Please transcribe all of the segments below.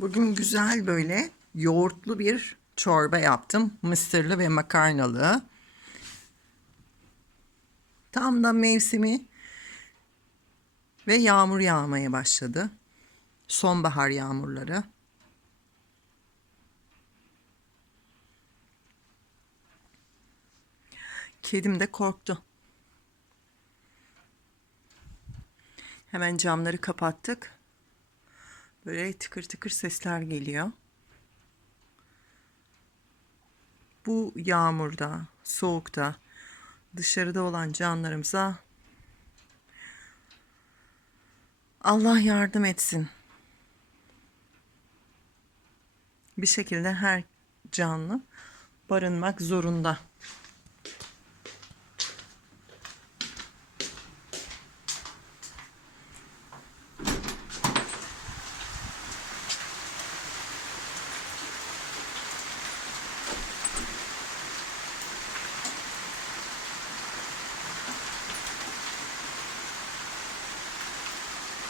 Bugün güzel böyle yoğurtlu bir çorba yaptım. Mısırlı ve makarnalı. Tam da mevsimi ve yağmur yağmaya başladı. Sonbahar yağmurları. Kedim de korktu. Hemen camları kapattık. Böyle tıkır tıkır sesler geliyor. Bu yağmurda, soğukta dışarıda olan canlarımıza Allah yardım etsin. Bir şekilde her canlı barınmak zorunda.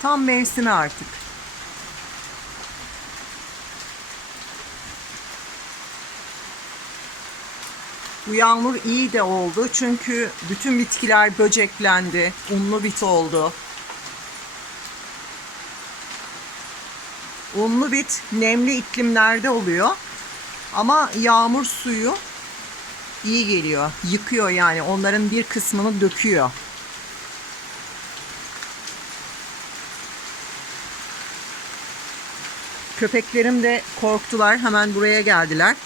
Tam mevsimi artık. Bu yağmur iyi de oldu çünkü bütün bitkiler böceklendi, unlu bit oldu. Unlu bit nemli iklimlerde oluyor ama yağmur suyu iyi geliyor, yıkıyor yani onların bir kısmını döküyor. Köpeklerim de korktular. Hemen buraya geldiler.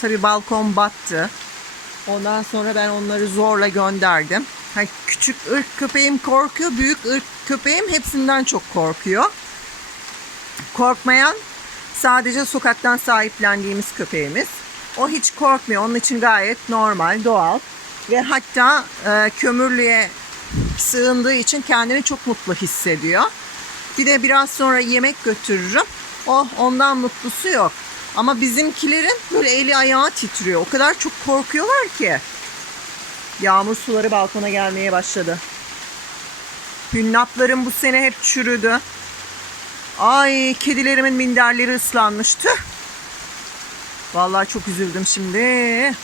Tabi balkon battı. Ondan sonra ben onları zorla gönderdim. Ha, küçük ırk köpeğim korkuyor. Büyük ırk köpeğim hepsinden çok korkuyor. Korkmayan sadece sokaktan sahiplendiğimiz köpeğimiz. O hiç korkmuyor. Onun için gayet normal, doğal. Ve hatta e, kömürlüğe sığındığı için kendini çok mutlu hissediyor. Bir de biraz sonra yemek götürürüm. Oh ondan mutlusu yok. Ama bizimkilerin böyle eli ayağı titriyor. O kadar çok korkuyorlar ki. Yağmur suları balkona gelmeye başladı. Hünnaplarım bu sene hep çürüdü. Ay kedilerimin minderleri ıslanmıştı. Vallahi çok üzüldüm şimdi.